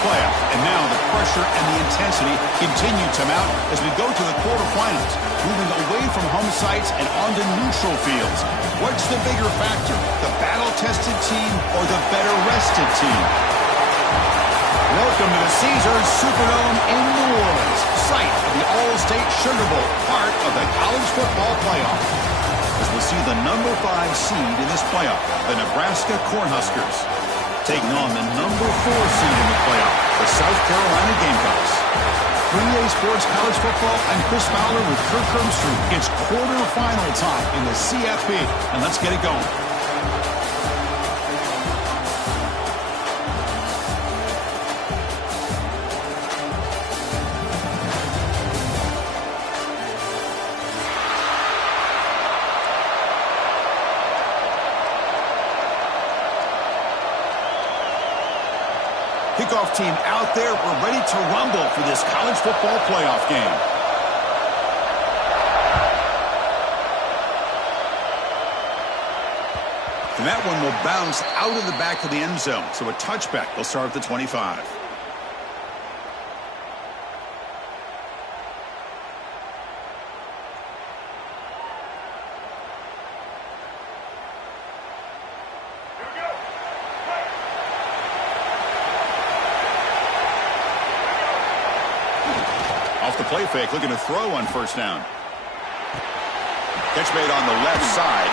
playoff. And now the pressure and the intensity continue to mount as we go to the quarterfinals, moving away from home sites and onto neutral fields. What's the bigger factor, the battle-tested team or the better-rested team? Welcome to the Caesars Superdome in New Orleans, site of the All-State Sugar Bowl, part of the college football playoff. As we'll see the number 5 seed in this playoff, the Nebraska Cornhuskers, taking on the number 4 seed in the playoff, the South Carolina Gamecocks. 3A Sports College Football, I'm Chris Fowler with Kirk Herbstreit. It's quarterfinal time in the CFP, and let's get it going. Kickoff team out there. We're ready to rumble for this college football playoff game. And that one will bounce out of the back of the end zone. So a touchback. They'll start at the 25. Play fake, looking to throw on first down. Catch made on the left side.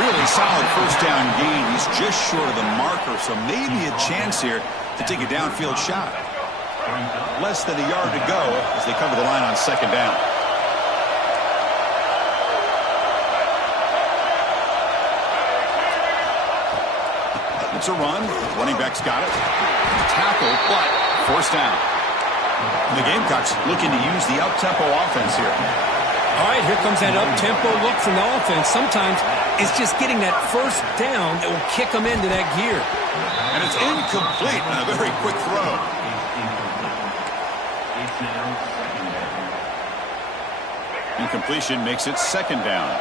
Really solid first down gain. He's just short of the marker, so maybe a chance here to take a downfield shot. Less than a yard to go as they cover the line on second down. It's a run. Running back's got it. Tackle, but first down. And the Gamecocks looking to use the up-tempo offense here. All right, here comes that up-tempo look from the offense. Sometimes it's just getting that first down that will kick them into that gear. And it's incomplete on a very quick throw. Incompletion makes it second down.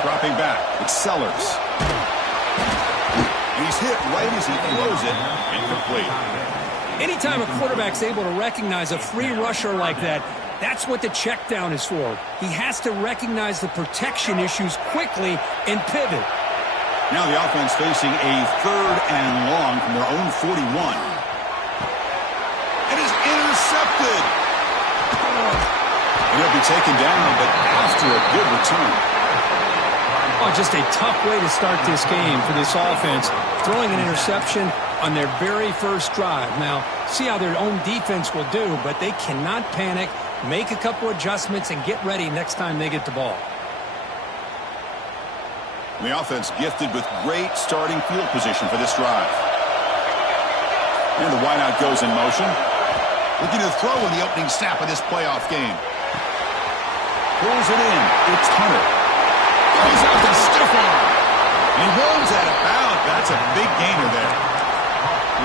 Dropping back, it's Sellers. He's hit right as he throws it. Incomplete. Anytime a quarterback's able to recognize a free rusher like that, that's what the check down is for. He has to recognize the protection issues quickly and pivot. Now the offense facing a third and long from their own 41. It is intercepted. And he'll be taken down, but after a good return. Oh, just a tough way to start this game for this offense, throwing an interception on their very first drive. Now, see how their own defense will do, but they cannot panic, make a couple adjustments, and get ready next time they get the ball. The offense gifted with great starting field position for this drive. And the wideout goes in motion. Looking to throw in the opening snap of this playoff game. Pulls it in. It's Hunter. He's out the stiff arm. And he rolls out of bounds. That's a big gainer there.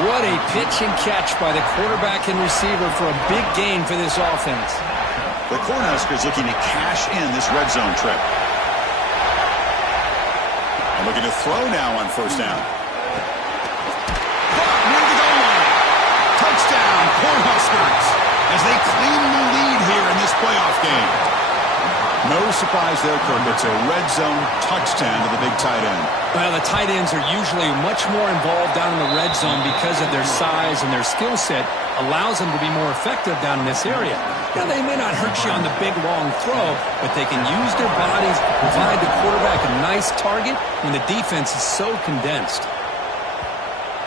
What a pitch and catch by the quarterback and receiver for a big gain for this offense. The Cornhuskers looking to cash in this red zone trip. And looking to throw now on first down. Near the goal line. Touchdown, Cornhuskers, as they claim the lead here in this playoff game. No surprise there, Kirk. It's a red zone touchdown to the big tight end. Well, the tight ends are usually much more involved down in the red zone because of their size and their skill set allows them to be more effective down in this area. Now, they may not hurt you on the big, long throw, but they can use their bodies to provide the quarterback a nice target when the defense is so condensed.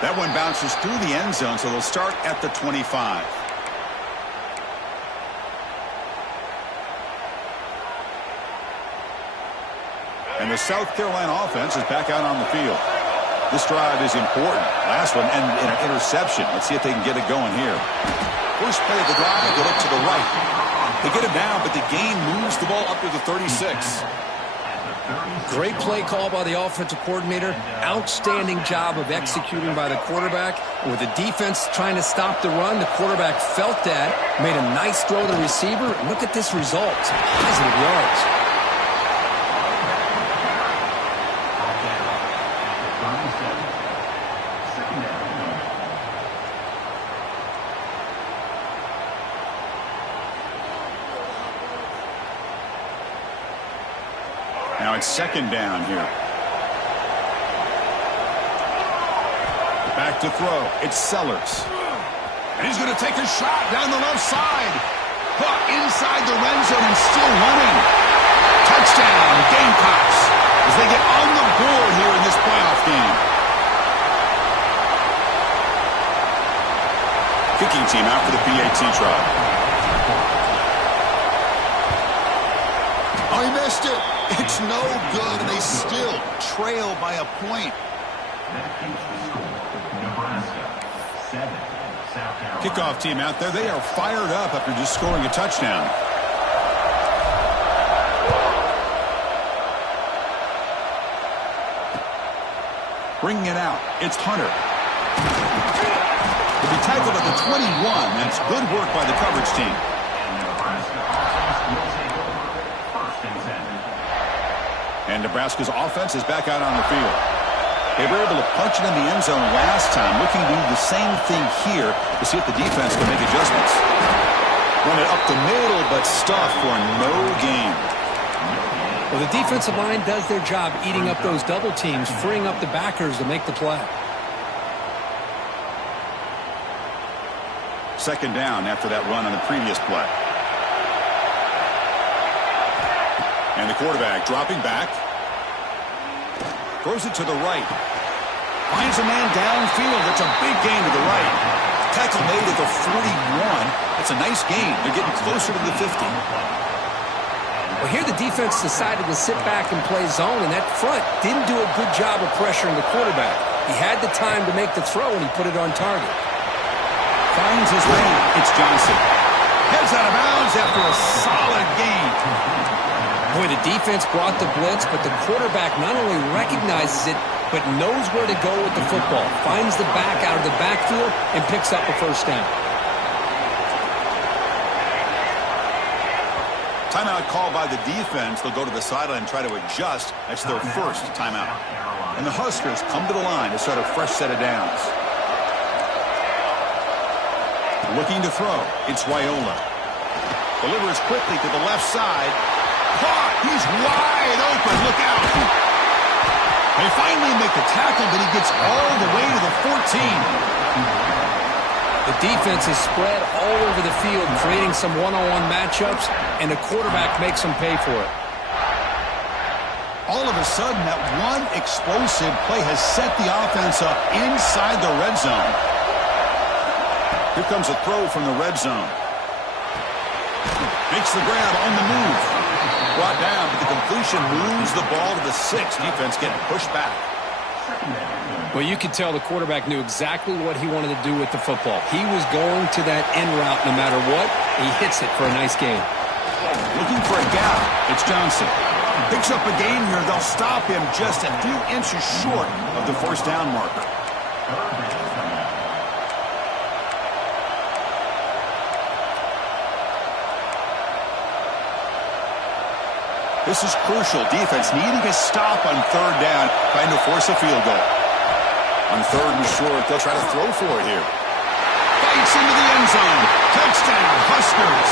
That one bounces through the end zone, so they'll start at the 25. And the South Carolina offense is back out on the field. This drive is important. Last one ended in an interception. Let's see if they can get it going here. First play of the drive, they look to the right. They get it down, but the gain moves the ball up to the 36. Great play call by the offensive coordinator. Outstanding job of executing by the quarterback. With the defense trying to stop the run, the quarterback felt that, made a nice throw to the receiver. Look at this result. Positive yards. Now it's second down here. Back to throw. It's Sellers. And he's going to take a shot down the left side. Caught inside the red zone and still running. Touchdown, Gamecocks, as they get on the board here in this playoff game. Kicking team out for the PAT try. Oh, he missed it. It's no good, and they still trail by a point. Kickoff team out there. They are fired up after just scoring a touchdown. Bringing it out. It's Hunter. He'll be tackled at the 21. That's good work by the coverage team. And Nebraska's offense is back out on the field. They were able to punch it in the end zone last time, looking to do the same thing here to see if the defense can make adjustments. Run it up the middle, but stuffed for no gain. Well, the defensive line does their job eating up those double teams, freeing up the backers to make the play. Second down after that run on the previous play. And the quarterback dropping back. Throws it to the right. Finds a man downfield. That's a big gain to the right. Tackle made at the 41. That's a nice gain. They're getting closer to the 50. Well, here the defense decided to sit back and play zone, and that front didn't do a good job of pressuring the quarterback. He had the time to make the throw, and he put it on target. Finds his man. It's Johnson. Heads out of bounds after a solid gain. Boy, the defense brought the blitz, but the quarterback not only recognizes it, but knows where to go with the football. Finds the back out of the backfield and picks up a first down. Timeout called by the defense. They'll go to the sideline and try to adjust. That's their first timeout. And the Huskers come to the line to start a fresh set of downs. Looking to throw. It's Wyola. Delivers quickly to the left side. Caught. He's wide open. Look out. They finally make the tackle, but he gets all the way to the 14. The defense is spread all over the field, creating some one-on-one matchups, and the quarterback makes them pay for it. All of a sudden, that one explosive play has set the offense up inside the red zone. Here comes a throw from the red zone. Makes the grab on the move. Brought down, but the completion moves the ball to the 6. Defense getting pushed back. Well, you could tell the quarterback knew exactly what he wanted to do with the football. He was going to that end route no matter what. He hits it for a nice gain. Looking for a gap. It's Johnson. Picks up a gain here. They'll stop him just a few inches short of the first down marker. This is crucial. Defense needing a stop on third down, trying to force a field goal. On third and short, they'll try to throw for it here. Fights into the end zone. Touchdown, Huskers.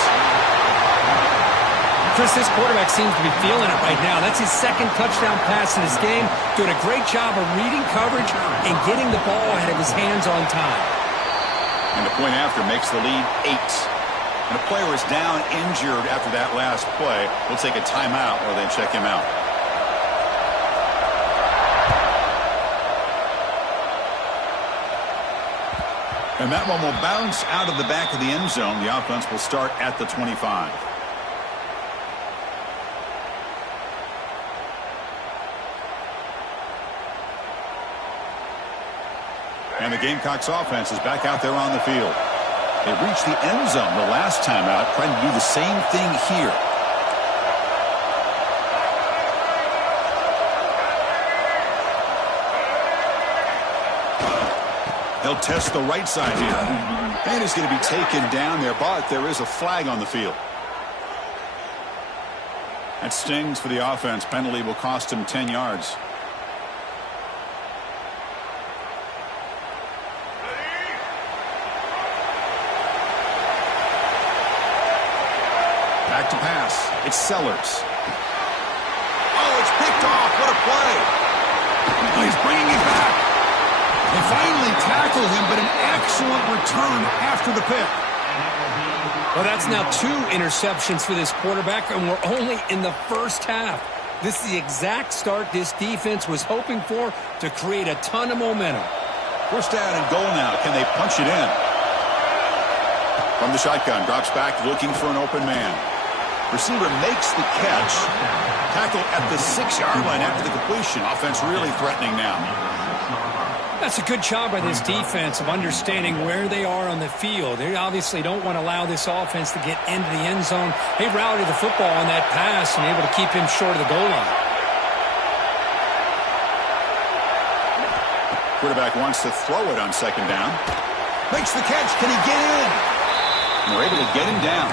Chris, this quarterback seems to be feeling it right now. That's his second touchdown pass in this game. Doing a great job of reading coverage and getting the ball ahead of his hands on time. And the point after makes the lead 8. And a player is down injured after that last play. They'll take a timeout or they check him out. And that one will bounce out of the back of the end zone. The offense will start at the 25. And the Gamecocks offense is back out there on the field. They reached the end zone the last time out, trying to do the same thing here. They'll test the right side here. And he's going to be taken down there, but there is a flag on the field. That stings for the offense. Penalty will cost him 10 yards. Back to pass. It's Sellers. Oh, it's picked Smart play. Oh, he's bringing it back. They finally tackle him, but an excellent return after the pick. Well, that's now 2 interceptions for this quarterback, and we're only in the first half. This is the exact start this defense was hoping for to create a ton of momentum. First down and goal now. Can they punch it in? From the shotgun, drops back looking for an open man. Receiver makes the catch. Tackle at the 6-yard line after the completion. Offense really threatening now. That's a good job by this defense of understanding where they are on the field. They obviously don't want to allow this offense to get into the end zone. They routed the football on that pass and able to keep him short of the goal line. Quarterback wants to throw it on second down. Makes the catch. Can he get in? And they're able to get him down.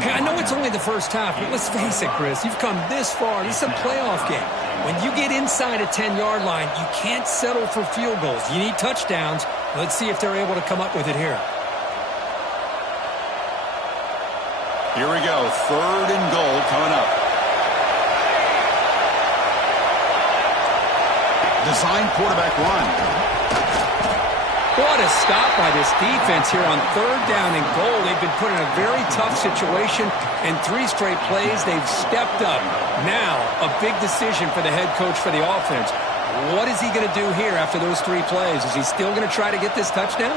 Hey, I know it's only the first half, but let's face it, Chris. You've come this far. This is a playoff game. When you get inside a 10-yard line, you can't settle for field goals. You need touchdowns. Let's see if they're able to come up with it here. Here we go. 3rd and goal coming up. Design quarterback run. What a stop by this defense here on 3rd down and goal. They've been put in a very tough situation, and 3 straight plays, they've stepped up. Now, a big decision for the head coach for the offense. What is he going to do here after those 3 plays? Is he still going to try to get this touchdown?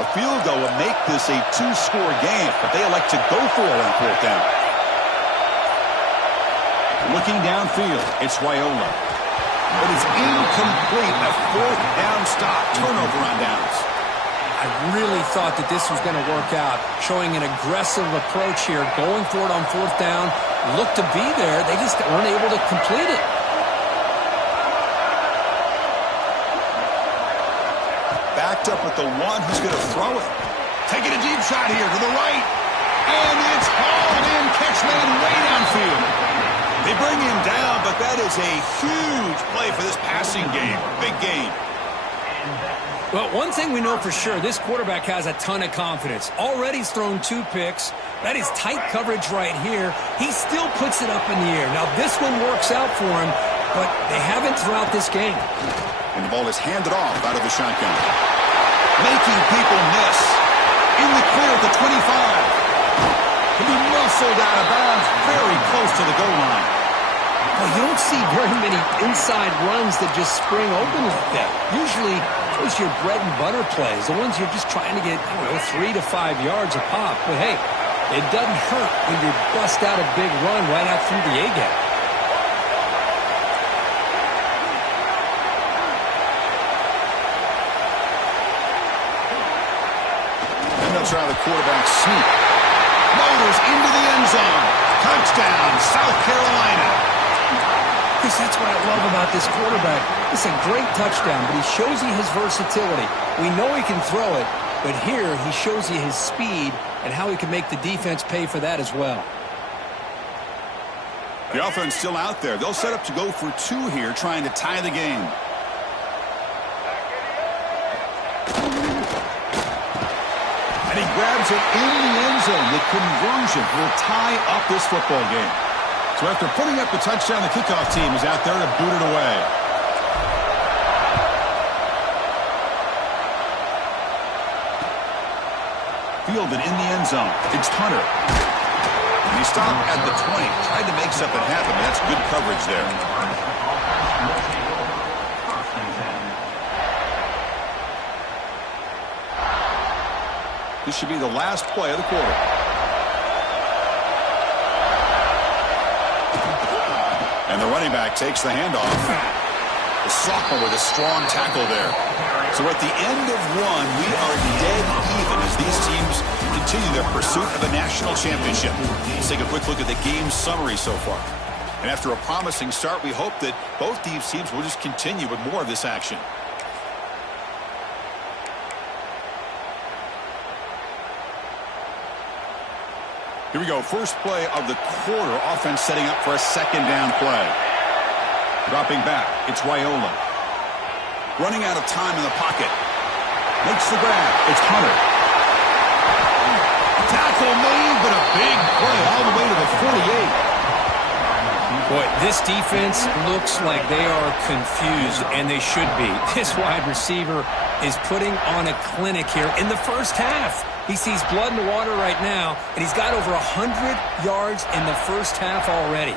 A field goal would make this a 2-score game, but they elect to go for it on 4th down. Looking downfield, it's Raiola. But it's incomplete. A 4th down stop. Turnover on downs. I really thought that this was going to work out, showing an aggressive approach here, going for it on 4th down. Looked to be there. They just weren't able to complete it. Backed up with the one who's going to throw it. Taking a deep shot here to the right. And it's hauled in. Catch made way downfield. They bring him down, but that is a huge play for this passing game. Big game. Well, one thing we know for sure, this quarterback has a ton of confidence. Already he's thrown 2 picks. That is tight coverage right here. He still puts it up in the air. Now, this one works out for him, but they haven't throughout this game. And the ball is handed off out of the shotgun. Making people miss. In the clear at the 25. To be muscled out of bounds very close to the goal line. Well, you don't see very many inside runs that just spring open like that. Usually, those are your bread and butter plays, the ones you're just trying to get, 3 to 5 yards a pop. But, hey, it doesn't hurt when you bust out a big run right out through the A-gap. Try the quarterback sneak. Motors into the end zone. Touchdown, South Carolina. Chris, that's what I love about this quarterback. It's a great touchdown, but he shows you his versatility. We know he can throw it, but here he shows you his speed and how he can make the defense pay for that as well. The offense still out there. They'll set up to go for 2 here, trying to tie the game. And he grabs it in the end zone. The conversion will tie up this football game. So after putting up the touchdown, the kickoff team is out there to boot it away. Fielded in the end zone. It's Hunter. And he stopped at the 20. Tried to make something happen. That's good coverage there. This should be the last play of the quarter. And the running back takes the handoff. The sophomore with a strong tackle there. So at the end of 1, we are dead even as these teams continue their pursuit of a national championship. Let's take a quick look at the game summary so far. And after a promising start, we hope that both these teams will just continue with more of this action. Here we go. First play of the quarter. Offense setting up for a second down play. Dropping back. It's Raiola. Running out of time in the pocket. Makes the grab. It's Hunter. Tackle made, but a big play all the way to the 48. Boy, this defense looks like they are confused, and they should be. This wide receiver is putting on a clinic here in the first half. He sees blood in the water right now, and he's got over 100 yards in the first half already.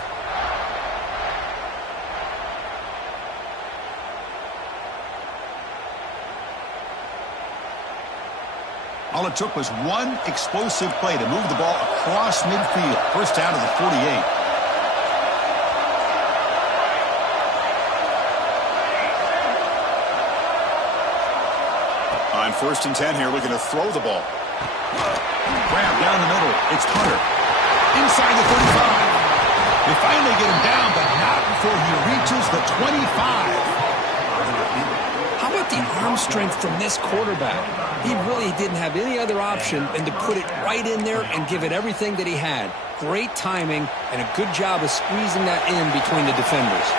All it took was one explosive play to move the ball across midfield. First down to the 48. On 1st and 10 here, looking to throw the ball. Grab down the middle. It's Hunter. Inside the 35. They finally get him down, but not before he reaches the 25. How about the arm strength from this quarterback? He really didn't have any other option than to put it right in there and give it everything that he had. Great timing and a good job of squeezing that in between the defenders.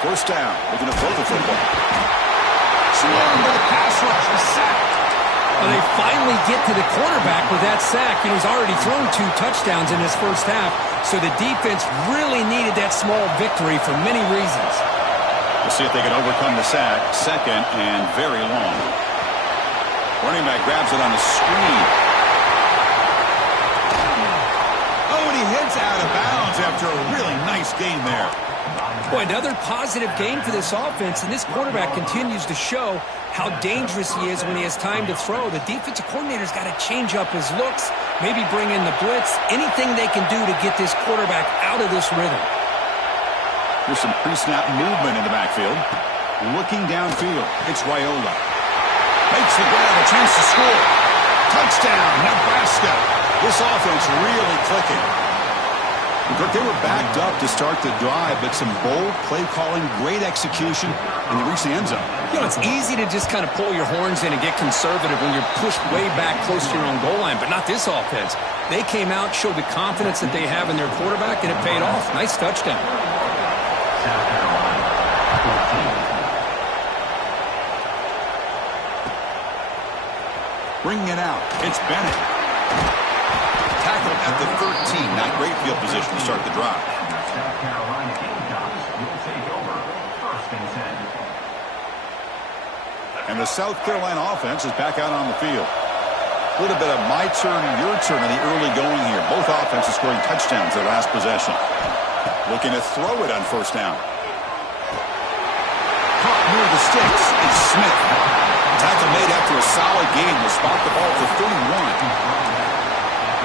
First down, looking to throw the football. Swarmed by the pass rush, a sack. Well, they finally get to the quarterback with that sack. He's already thrown 2 touchdowns in his first half, so the defense really needed that small victory for many reasons. We'll see if they can overcome the sack. Second and very long. Running back grabs it on the screen. Oh, and he hits out of bounds after a really nice game there. Boy, another positive game for this offense, and this quarterback continues to show how dangerous he is when he has time to throw. The defensive coordinator's got to change up his looks, maybe bring in the blitz, anything they can do to get this quarterback out of this rhythm. There's some pre-snap movement in the backfield. Looking downfield, it's Raiola. Makes the grab, a chance to score. Touchdown, Nebraska. This offense really clicking. They were backed up to start the drive, but some bold play calling, great execution, and they reached the end zone. You know, it's easy to just kind of pull your horns in and get conservative when you're pushed way back close to your own goal line, but not this offense. They came out, showed the confidence that they have in their quarterback, and it paid off. Nice touchdown. Bringing it out, it's Bennett. Tackled at the 13. Not great field position to start the drive. South Carolina Gamecocks will take over 1st and 10. And the South Carolina offense is back out on the field. A little bit of my turn, your turn in the early going here. Both offenses scoring touchdowns their last possession. Looking to throw it on 1st down. Caught near the sticks. It's Smith. Tackle made after a solid game. Will spot the ball for 31.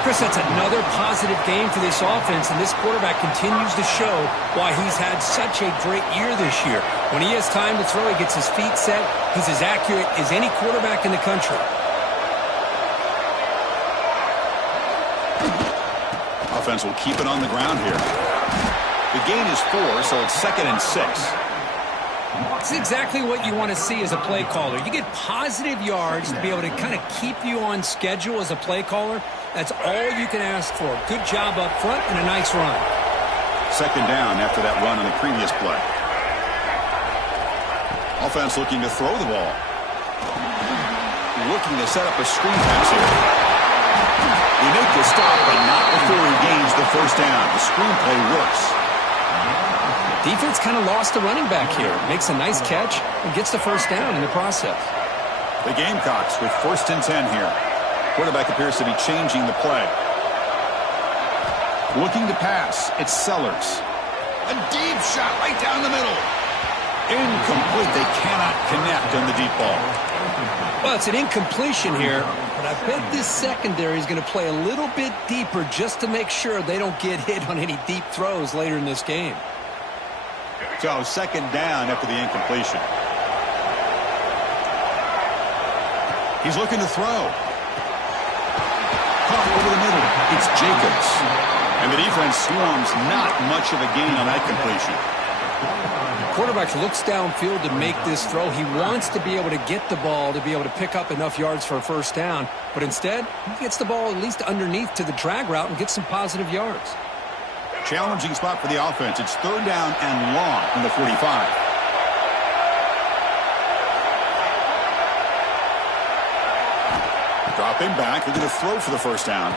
Chris, that's another positive game for this offense, and this quarterback continues to show why he's had such a great year this year. When he has time to throw, he gets his feet set. He's as accurate as any quarterback in the country. Offense will keep it on the ground here. The gain is 4, so it's 2nd and 6. It's exactly what you want to see as a play caller. You get positive yards to be able to kind of keep you on schedule as a play caller. That's all you can ask for. Good job up front and a nice run. 2nd down after that run on the previous play. Offense looking to throw the ball. Looking to set up a screen pass here. They make the stop, but not before he gains the 1st down. The screen play works. Defense kind of lost the running back here. Makes a nice catch and gets the 1st down in the process. The Gamecocks with 1st and 10 here. Quarterback appears to be changing the play. Looking to pass. It's Sellers. A deep shot right down the middle. Incomplete. They cannot connect on the deep ball. Well, it's an incompletion here, but I bet this secondary is going to play a little bit deeper just to make sure they don't get hit on any deep throws later in this game. So 2nd down after the incompletion. He's looking to throw. Caught over the middle. It's Jacobs. And the defense swarms not much of a gain on that completion. Quarterback looks downfield to make this throw. He wants to be able to get the ball to be able to pick up enough yards for a first down, but instead, he gets the ball at least underneath to the drag route and gets some positive yards. Challenging spot for the offense. It's third down and long from the 45. Dropping back, they're going to throw for the first down.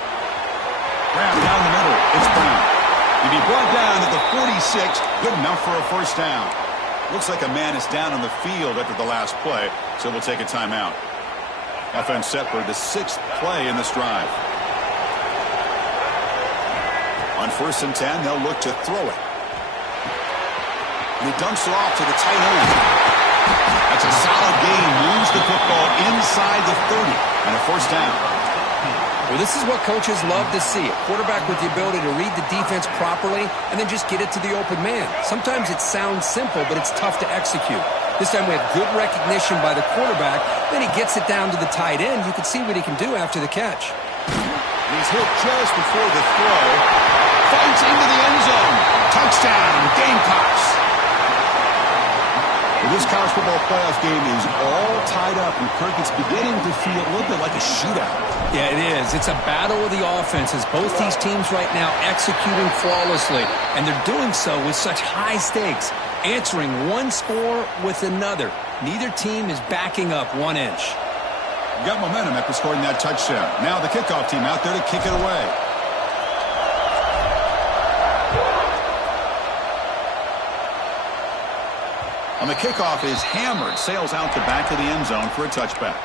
Grab down the middle. It's Brown. He'll be brought down at the 46. Good enough for a first down. Looks like a man is down on the field after the last play, so we'll take a timeout. Offense set for the 6th play in this drive. On 1st and 10, they'll look to throw it. And he dumps it off to the tight end. That's a solid gain. Moves the football inside the 30 and a first down. Well, this is what coaches love to see. A quarterback with the ability to read the defense properly and then just get it to the open man. Sometimes it sounds simple, but it's tough to execute. This time we have good recognition by the quarterback. Then he gets it down to the tight end. You can see what he can do after the catch. He's hit just before the throw. Fights into the end zone. Touchdown, Gamecocks. Well, this college football playoff game is all tied up, and Kirk, it's beginning to feel a little bit like a shootout. Yeah, it is. It's a battle of the offenses. Both these teams right now executing flawlessly, and they're doing so with such high stakes, answering one score with another. Neither team is backing up 1 inch. Got momentum after scoring that touchdown. Now the kickoff team out there to kick it away. On the kickoff is hammered, sails out the back of the end zone for a touchback.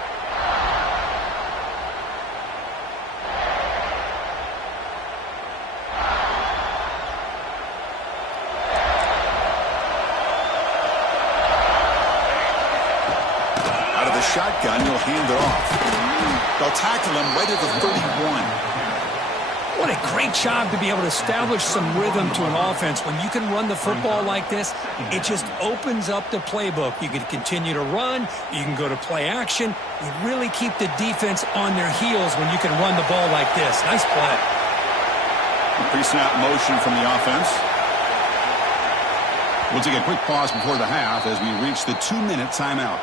Out of the shotgun, you'll hand it off. They'll tackle him right at the 31. What a great job to be able to establish some rhythm to an offense. When you can run the football like this, it just opens up the playbook. You can continue to run. You can go to play action. You really keep the defense on their heels when you can run the ball like this. Nice play. Pre-snap motion from the offense. We'll take a quick pause before the half as we reach the 2-minute timeout.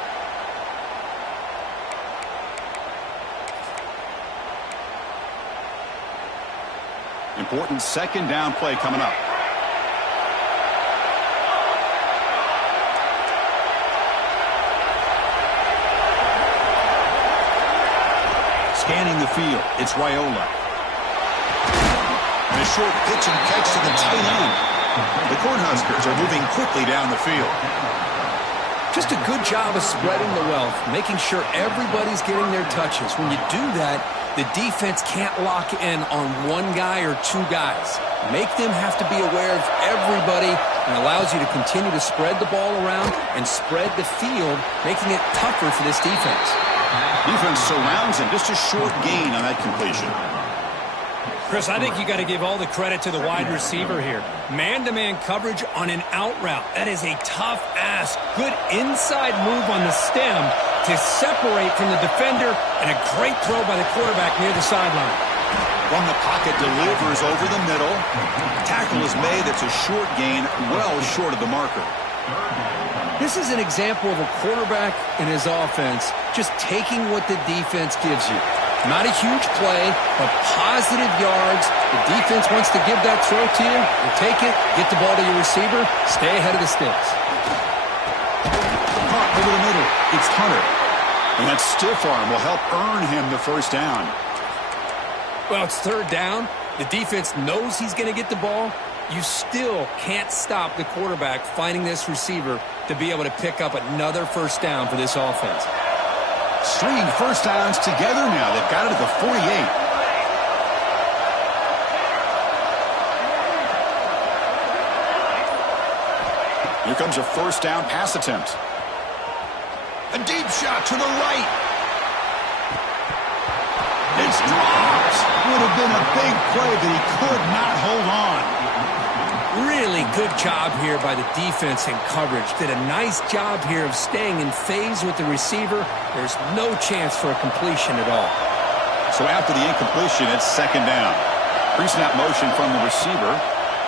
Important second down play coming up. Scanning the field, it's Raiola. And a short pitch and catch to the tight end. The Cornhuskers are moving quickly down the field. Just a good job of spreading the wealth, making sure everybody's getting their touches. When you do that, the defense can't lock in on one guy or two guys. Make them have to be aware of everybody, and allows you to continue to spread the ball around and spread the field, making it tougher for this defense. Defense surrounds him. Just a short gain on that completion. Chris, I think you got to give all the credit to the wide receiver here. Man-to-man coverage on an out route. That is a tough ask. Good inside move on the stem to separate from the defender, and a great throw by the quarterback near the sideline. From the pocket, delivers over the middle. Tackle is made. It's a short gain, well short of the marker. This is an example of a quarterback in his offense just taking what the defense gives you. Not a huge play, but positive yards. The defense wants to give that throw to you. You take it, get the ball to your receiver, stay ahead of the sticks. Caught over the middle. It's Hunter. And that stiff arm will help earn him the first down. Well, it's third down. The defense knows he's going to get the ball. You still can't stop the quarterback finding this receiver to be able to pick up another first down for this offense. Stringing first downs together now. They've got it at the 48. Here comes a first down pass attempt. A deep shot to the right. It's dropped. Would have been a big play, but he could not hold on. Really good job here by the defense in coverage. Did a nice job here of staying in phase with the receiver. There's no chance for a completion at all. So after the incompletion, it's second down. Pre-snap motion from the receiver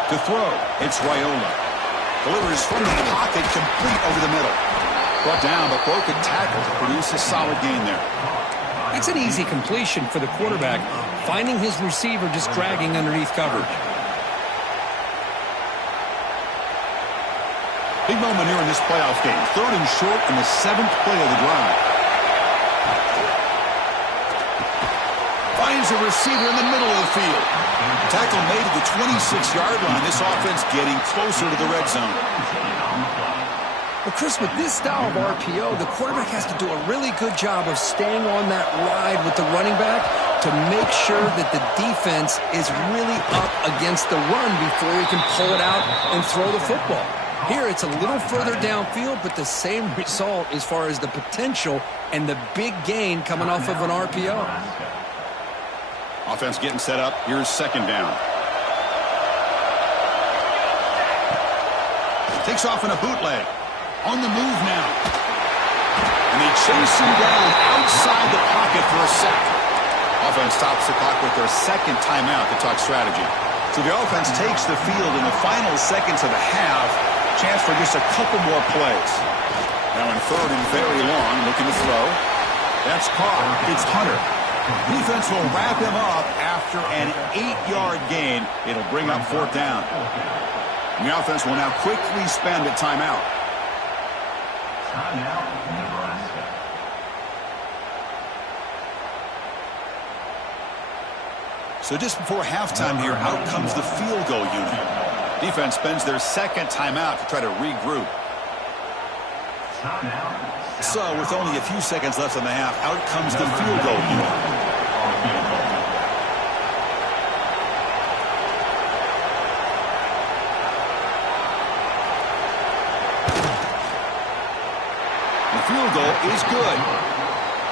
to throw. It's Raiola. Delivers from the pocket, complete over the middle. Brought down, but broken tackle to produce a solid gain there. That's an easy completion for the quarterback, finding his receiver just dragging underneath coverage. Big moment here in this playoff game. 3rd and short in the 7th play of the drive. Finds a receiver in the middle of the field. Tackle made at the 26-yard line. This offense getting closer to the red zone. Well, Chris, with this style of RPO, the quarterback has to do a really good job of staying on that ride with the running back to make sure that the defense is really up against the run before he can pull it out and throw the football. Here, it's a little further downfield, but the same result as far as the potential and the big gain coming off of an RPO. Offense getting set up. Here's 2nd down. Takes off in a bootleg. On the move now. And they chase him down outside the pocket for a sack. Offense stops the clock with their 2nd timeout to talk strategy. So the offense takes the field in the final seconds of the half. Chance for just a couple more plays. Now in 3rd and very long, looking to throw. That's Carr. It's Hunter. Defense will wrap him up after an 8-yard gain. It'll bring up 4th down. And the offense will now quickly spend a timeout. Timeout, Nebraska. So just before halftime here, out comes the field goal unit. Defense spends their 2nd timeout to try to regroup. So with only a few seconds left in the half, out comes the field goal unit. The field goal is good.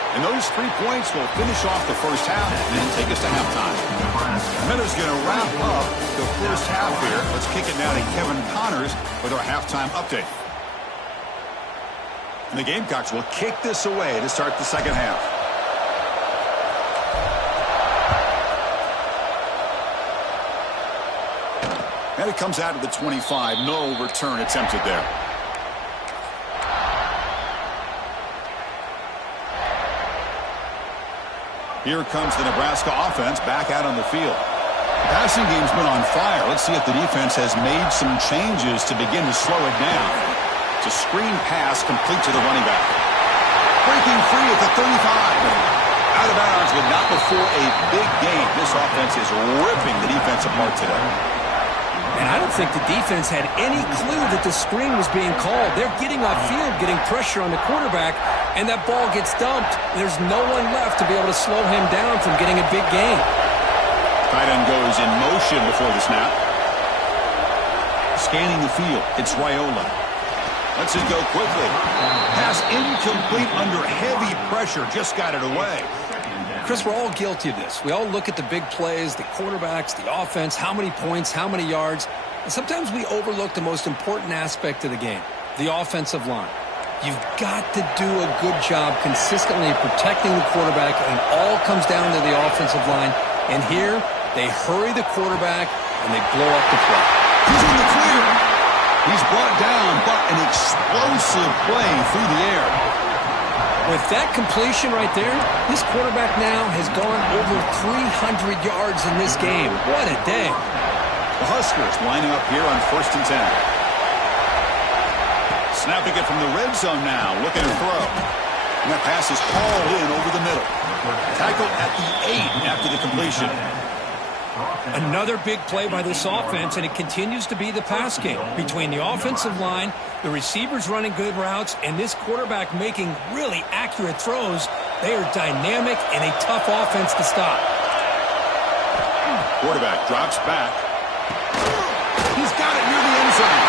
And those 3 points will finish off the first half and take us to halftime. Miller's going to wrap up the first half here. Let's kick it now to Kevin Connors with our halftime update. And the Gamecocks will kick this away to start the 2nd half. And it comes out of the 25. No return attempted there. Here comes the Nebraska offense back out on the field. The passing game's been on fire. Let's see if the defense has made some changes to begin to slow it down. It's a screen pass complete to the running back. Breaking free at the 35. Out of bounds, but not before a big gain. This offense is ripping the defense apart today. And I don't think the defense had any clue that the screen was being called. They're getting off field, getting pressure on the quarterback, and that ball gets dumped. There's no one left to be able to slow him down from getting a big gain. Tight end goes in motion before the snap. Scanning the field, it's Raiola. Lets it go quickly. Pass incomplete under heavy pressure, just got it away. Chris, we're all guilty of this. We all look at the big plays, the quarterbacks, the offense, how many points, how many yards. And sometimes we overlook the most important aspect of the game, the offensive line. You've got to do a good job consistently protecting the quarterback, and it all comes down to the offensive line. And here, they hurry the quarterback, and they blow up the play. He's in the clear. He's brought down, but an explosive play through the air. With that completion right there, this quarterback now has gone over 300 yards in this game. What a day. The Huskers lining up here on 1st and 10. Snapping it from the red zone now, looking to throw. And that pass is hauled in over the middle. Tackled at the 8 after the completion. Another big play by this offense, and it continues to be the pass game. Between the offensive line, the receivers running good routes, and this quarterback making really accurate throws, they are dynamic and a tough offense to stop. Quarterback drops back. He's got it near the end zone.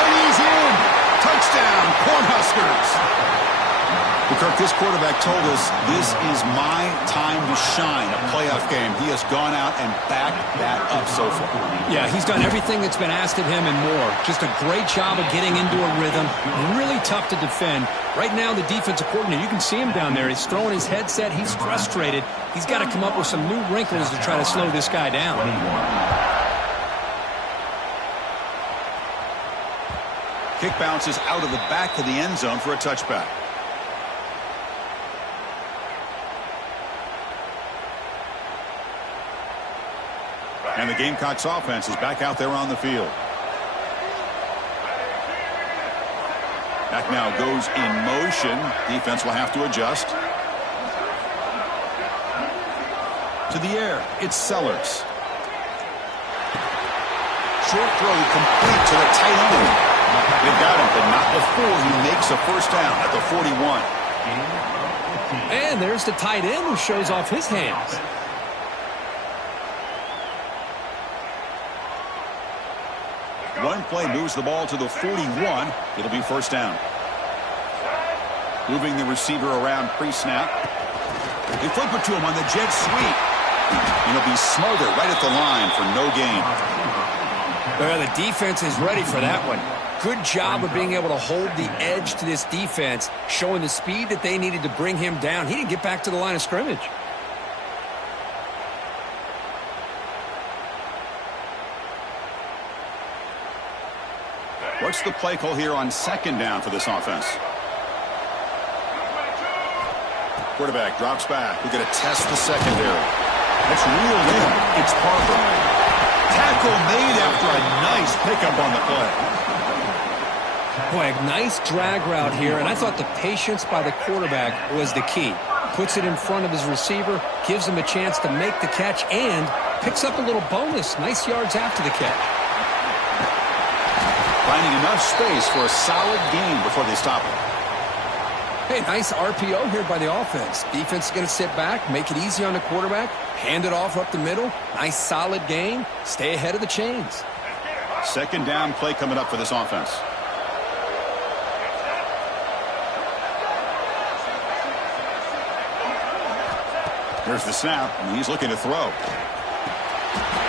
And he's in. Touchdown, Cornhuskers. Kirk, this quarterback told us this is my time to shine, a playoff game. He has gone out and backed that up so far. Yeah, he's done everything that's been asked of him and more. Just a great job of getting into a rhythm. Really tough to defend. Right now, the defensive coordinator, you can see him down there. He's throwing his headset. He's frustrated. He's got to come up with some new wrinkles to try to slow this guy down. Kick bounces out of the back of the end zone for a touchback. And the Gamecocks offense is back out there on the field. Back now goes in motion. Defense will have to adjust. To the air, it's Sellers. Short throw complete to the tight end. They've got him, but not before he makes a first down at the 41. And there's the tight end who shows off his hands. One play moves the ball to the 41. It'll be first down. Moving the receiver around pre-snap. They flip it to him on the jet sweep. And he'll be smothered right at the line for no gain. Well, the defense is ready for that one. Good job of being able to hold the edge to this defense, showing the speed that they needed to bring him down. He didn't get back to the line of scrimmage. What's the play call here on second down for this offense? Quarterback drops back. We're going to test the secondary. That's reeled in. It's Parker. Tackle made after a nice pickup on the play. Boy, a nice drag route here, and I thought the patience by the quarterback was the key. Puts it in front of his receiver, gives him a chance to make the catch, and picks up a little bonus. Nice yards after the catch. Finding enough space for a solid gain before they stop it. Hey, nice RPO here by the offense. Defense is going to sit back, make it easy on the quarterback, hand it off up the middle. Nice solid gain. Stay ahead of the chains. Second down play coming up for this offense. There's the snap, and he's looking to throw.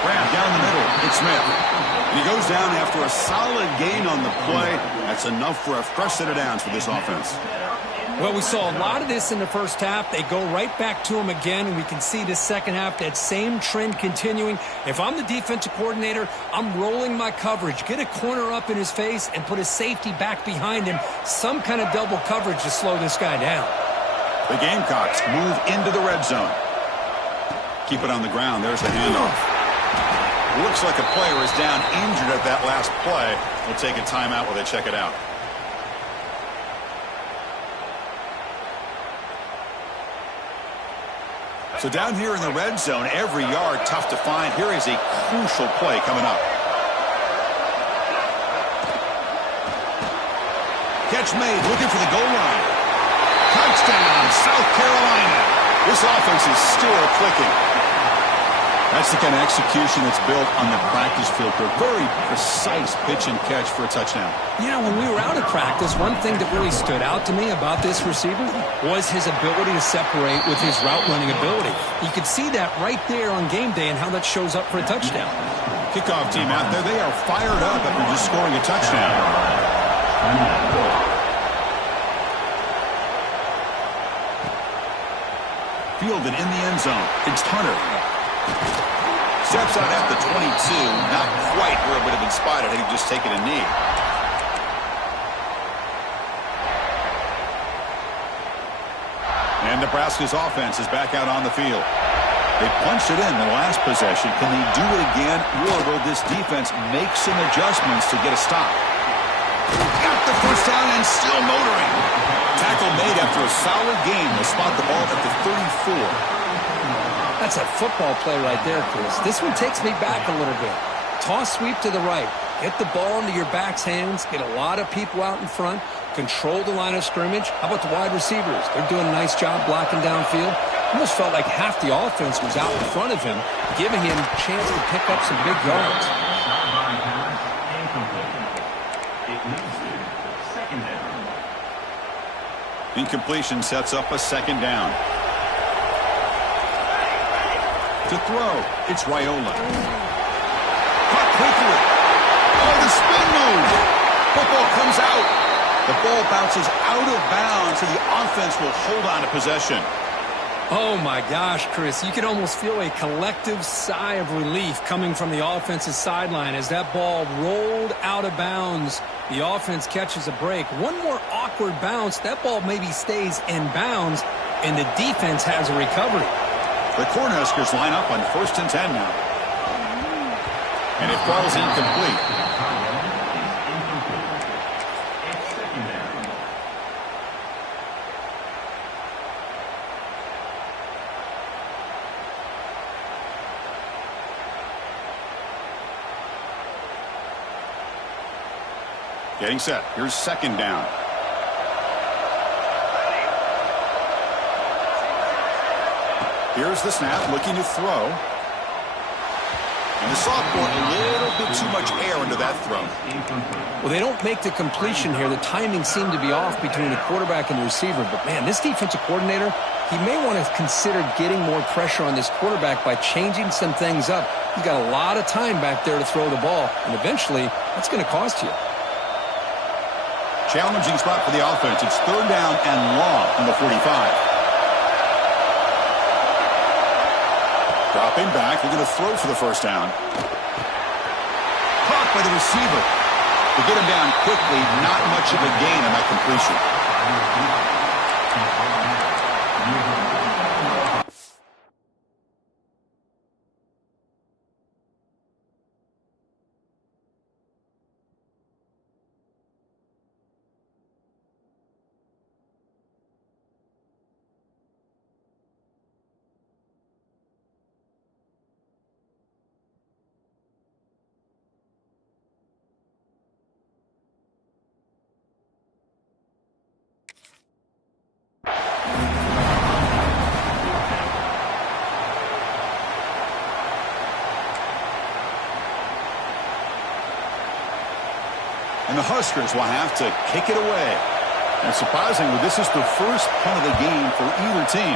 Grab down the middle. It's Smith. And he goes down after a solid gain on the play. That's enough for a fresh set of downs for this offense. Well, we saw a lot of this in the first half. They go right back to him again, and we can see the second half, that same trend continuing. If I'm the defensive coordinator, I'm rolling my coverage. Get a corner up in his face and put a safety back behind him. Some kind of double coverage to slow this guy down. The Gamecocks move into the red zone. Keep it on the ground. There's the handoff. Looks like a player is down injured at that last play. We'll take a timeout while they check it out. So down here in the red zone, every yard tough to find. Here is a crucial play coming up. Catch made, looking for the goal line. Touchdown, South Carolina. This offense is still clicking. That's the kind of execution that's built on the practice field for a very precise pitch and catch for a touchdown. Yeah, when we were out of practice, one thing that really stood out to me about this receiver was his ability to separate with his route running ability. You could see that right there on game day and how that shows up for a touchdown. Kickoff team out there, they are fired up after just scoring a touchdown. Fielded in the end zone. It's Hunter. Steps out at the 22. Not quite where it would have been spotted had he just taken a knee. And Nebraska's offense is back out on the field. They punched it in the last possession. Can they do it again, or will this defense make some adjustments to get a stop? Got the first down and still motoring. Tackle made after a solid gain. They'll spot the ball at the 34. That's a football play right there, Chris. This one takes me back a little bit. Toss sweep to the right. Get the ball into your back's hands. Get a lot of people out in front. Control the line of scrimmage. How about the wide receivers? They're doing a nice job blocking downfield. Almost felt like half the offense was out in front of him, giving him a chance to pick up some big yards. Incompletion sets up a second down. To throw, it's Raiola. Caught quickly. Oh, the spin move. Football comes out. The ball bounces out of bounds, so the offense will hold on to possession. Oh, my gosh, Chris. You can almost feel a collective sigh of relief coming from the offensive sideline as that ball rolled out of bounds. The offense catches a break. One more awkward bounce. That ball maybe stays in bounds, and the defense has a recovery. The Cornhuskers line up on 1st and 10 now. And it falls incomplete. Getting set. Here's 2nd down. Here's the snap, looking to throw. And the sophomore, a little bit too much air into that throw. Well, they don't make the completion here. The timing seemed to be off between the quarterback and the receiver. But, man, this defensive coordinator, he may want to consider getting more pressure on this quarterback by changing some things up. He's got a lot of time back there to throw the ball, and eventually that's going to cost you. Challenging spot for the offense. It's 3rd down and long from the 45. Dropping back. They're going to throw for the 1st down. Caught by the receiver. To get him down quickly, not much of a gain on that completion. And the Huskers will have to kick it away. And surprisingly, this is the first punt of the game for either team.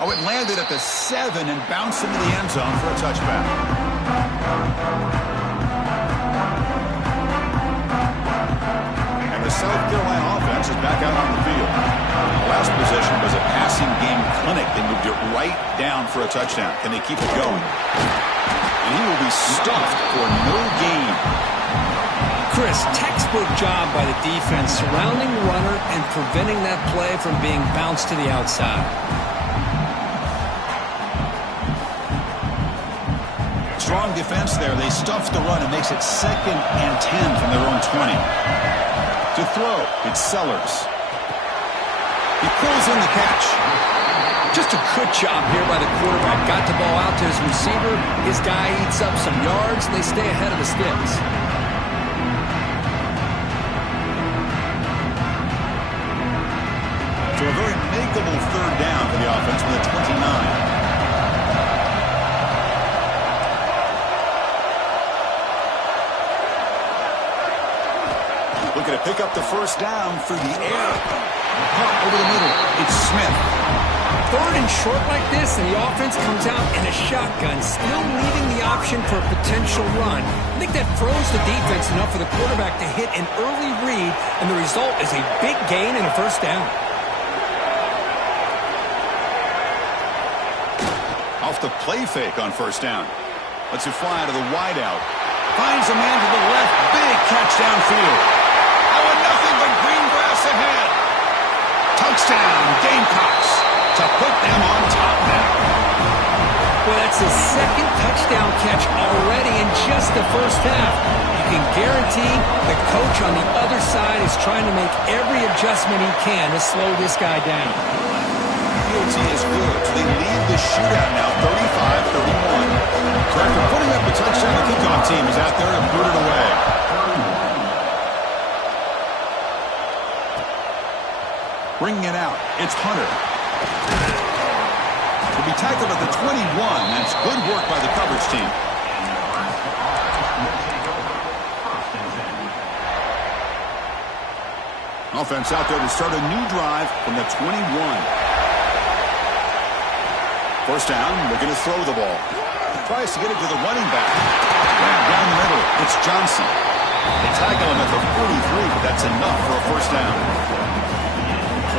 Oh, it landed at the 7 and bounced into the end zone for a touchback. And the South Carolina offense is back out on the field. The last possession was a passing game clinic. They moved it right down for a touchdown. Can they keep it going? And he will be stuffed for no gain. Chris, textbook job by the defense surrounding the runner and preventing that play from being bounced to the outside. Strong defense there. They stuff the run and makes it 2nd and 10 from their own 20. To throw, it's Sellers. He pulls in the catch. Just a good job here by the quarterback. Got the ball out to his receiver. His guy eats up some yards. They stay ahead of the sticks. So a very makeable 3rd down for the offense with a 29. Looking to pick up the 1st down through the air. Pump over the middle. It's Smith. 3rd and short like this, and the offense comes out in a shotgun, still leaving the option for a potential run. I think that throws the defense enough for the quarterback to hit an early read, and the result is a big gain and a 1st down. Off the play fake on 1st down. Lets it fly to the wideout. Finds a man to the left. Big catch downfield. Oh, and nothing but green grass ahead. Touchdown, Gamecocks. To put them on top now. Well, that's his 2nd touchdown catch already in just the 1st half. You can guarantee the coach on the other side is trying to make every adjustment he can to slow this guy down. POT is good. So they lead the shootout now, 35-31. So after putting up a touchdown, the kickoff team is out there to boot it away. Bringing it out, it's Hunter. Will be tackled at the 21. That's good work by the coverage team. Offense out there to start a new drive from the 21. 1st down, looking to throw the ball. Tries to get it to the running back. Down the middle, it's Johnson. They tackle him at the 43, but that's enough for a 1st down.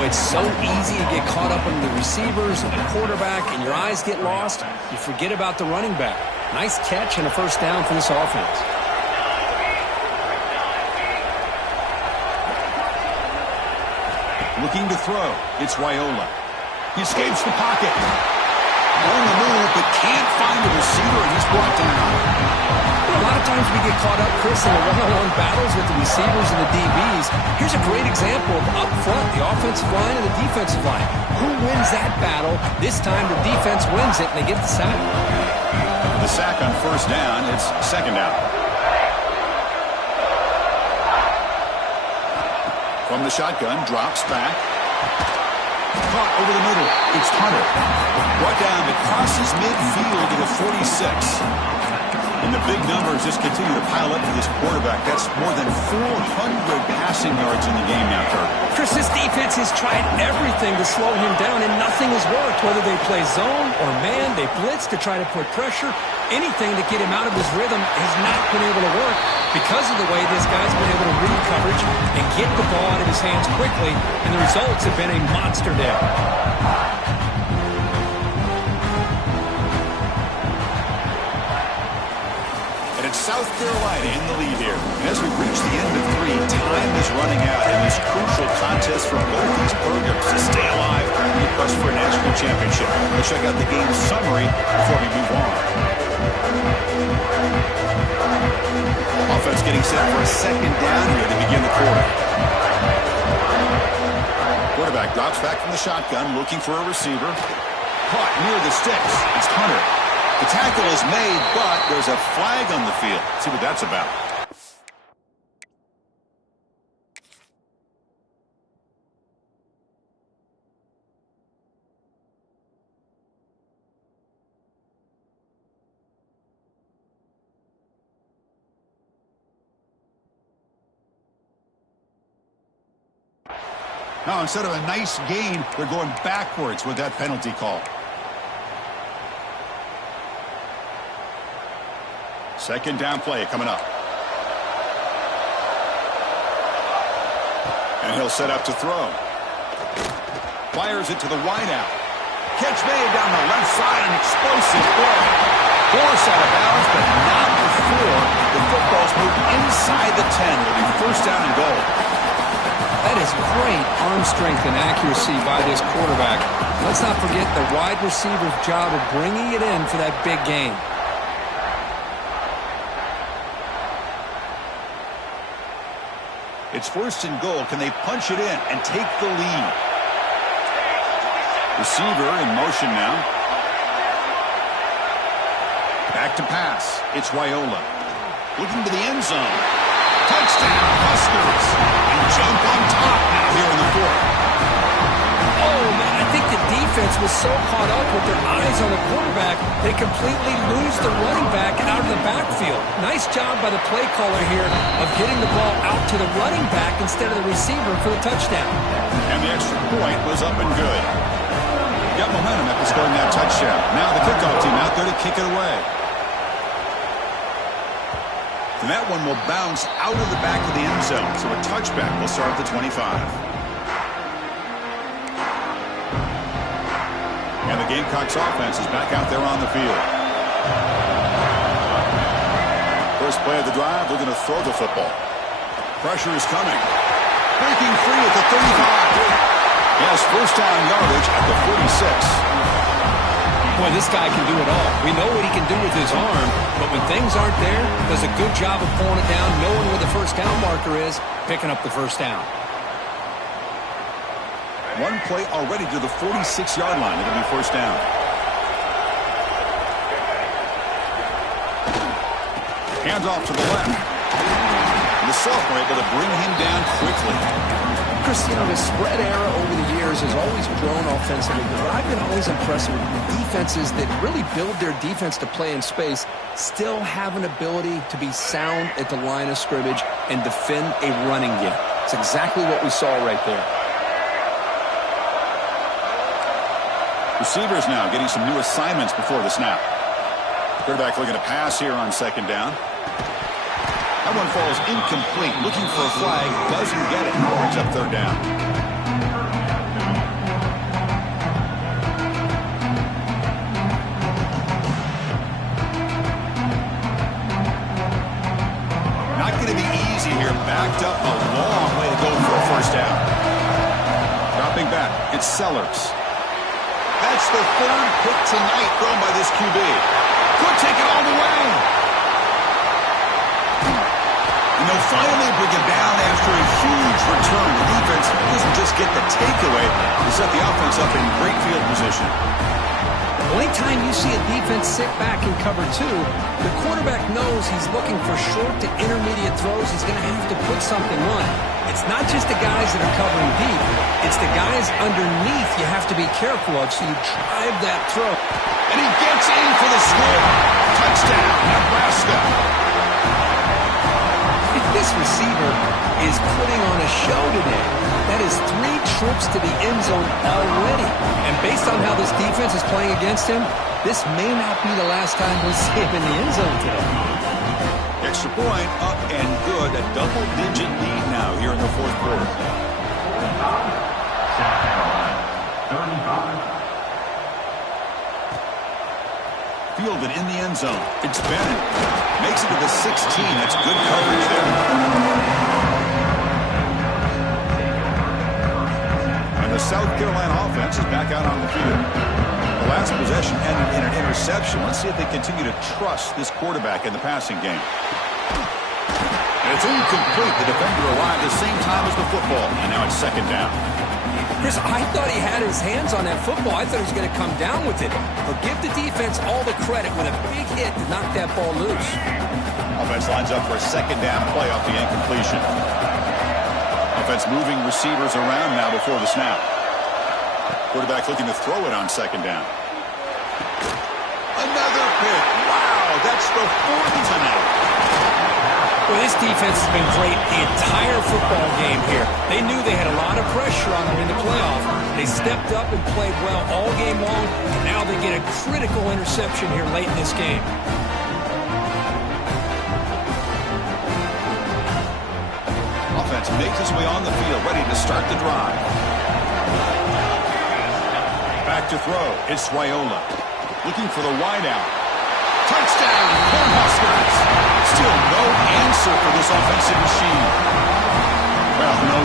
Boy, it's so easy to get caught up in the receivers and the quarterback, and your eyes get lost. You forget about the running back. Nice catch and a first down for this offense. Looking to throw. It's Raiola. He escapes the pocket. On the move, but can't find the receiver, and he's brought down. A lot of times we get caught up, Chris, in the one-on-one battles with the receivers and the DBs. Here's a great example of up front, the offensive line and the defensive line. Who wins that battle? This time the defense wins it, and they get the sack. The sack on first down. It's second down. From the shotgun, drops back. Caught over the middle. It's Hunter. Brought down to crosses midfield to the 46. And the big numbers just continue to pile up for this quarterback. That's more than 400 passing yards in the game now, Kirk. Chris, this defense has tried everything to slow him down, and nothing has worked. Whether they play zone or man, they blitz to try to put pressure. Anything to get him out of his rhythm has not been able to work because of the way this guy's been able to read coverage and get the ball out of his hands quickly, and the results have been a monster day. South Carolina in the lead here. And as we reach the end of 3, time is running out in this crucial contest for both these programs to stay alive in the quest for a national championship. Let's check out the game summary before we move on. Offense getting set for a second down here to begin the quarter. Quarterback drops back from the shotgun, looking for a receiver. Caught near the sticks. It's Hunter. The tackle is made, but there's a flag on the field. Let's see what that's about. Now, instead of a nice gain, they're going backwards with that penalty call. Second down play coming up. And he'll set up to throw. Fires it to the wideout. Catch made down the left side, an explosive play. Force out of bounds, but not before the football's moved inside the 10. It'll be first down and goal. That is great arm strength and accuracy by this quarterback. Let's not forget the wide receiver's job of bringing it in for that big gain. It's first and goal. Can they punch it in and take the lead? Receiver in motion now. Back to pass. It's Raiola. Looking to the end zone. Touchdown, Huskers. And jump on top now here in the fourth. Oh, man, I think the defense was so caught up with their eyes on the quarterback, they completely lose the running back out of the backfield. Nice job by the play caller here of getting the ball out to the running back instead of the receiver for the touchdown. And the extra point was up and good. Got momentum after scoring that touchdown. Now the kickoff team out there to kick it away. And that one will bounce out of the back of the end zone, so a touchback will start at the 25. And the Gamecocks offense is back out there on the field. First play of the drive, they're going to throw the football. Pressure is coming. Breaking free at the 35. Yes, first down yardage at the 46. Boy, this guy can do it all. We know what he can do with his arm, but when things aren't there, does a good job of pulling it down, knowing where the first down marker is, picking up the first down. One play already to the 46-yard line. It'll be first down. Hands off to the left. And the sophomore able to bring him down quickly. Chris, you know, the spread era over the years has always grown offensively, but I've been always impressed with defenses that really build their defense to play in space, still have an ability to be sound at the line of scrimmage and defend a running game. It's exactly what we saw right there. Receivers now getting some new assignments before the snap. Quarterback looking to pass here on second down. That one falls incomplete. Looking for a flag. Doesn't get it. Brings up third down. going to be easy here. Backed up a long way to go for a first down. Dropping back, it's Sellers. That's the third pick tonight thrown by this QB. Could take it all the way. And they'll finally bring it down after a huge return. The defense doesn't just get the takeaway. They set the offense up in great field position. Well, anytime you see a defense sit back in cover two, the quarterback knows he's looking for short to intermediate throws. He's going to have to put something on it. It's not just the guys that are covering deep. It's the guys underneath you have to be careful of, so you drive that throw. And he gets in for the score. Touchdown, Nebraska. This receiver is putting on a show today. That is 3 trips to the end zone already. And based on how this defense is playing against him, this may not be the last time we see him in the end zone today. Extra point up and good. A double-digit lead now here in the fourth quarter. 35. Fielded in the end zone. It's Bennett. Makes it to the 16. That's good coverage there. And the South Carolina offense is back out on the field. The last possession ended in an interception. Let's see if they continue to trust this quarterback in the passing game. And it's incomplete. The defender arrived at the same time as the football. And now it's second down. Chris, I thought he had his hands on that football. I thought he was going to come down with it. But give the defense all the credit with a big hit to knock that ball loose. Offense lines up for a second down play off the incompletion. Offense moving receivers around now before the snap. Quarterback looking to throw it on second down. Another pick. Wow, that's the fourth tonight. Well, this defense has been great the entire football game here. They knew they had a lot of pressure on them in the playoff. They stepped up and played well all game long, and now they get a critical interception here late in this game. Offense makes its way on the field, ready to start the drive. Back to throw. It's Raiola. Looking for the wideout. Touchdown, Cornhuskers. Still no answer for this offensive machine. Well, no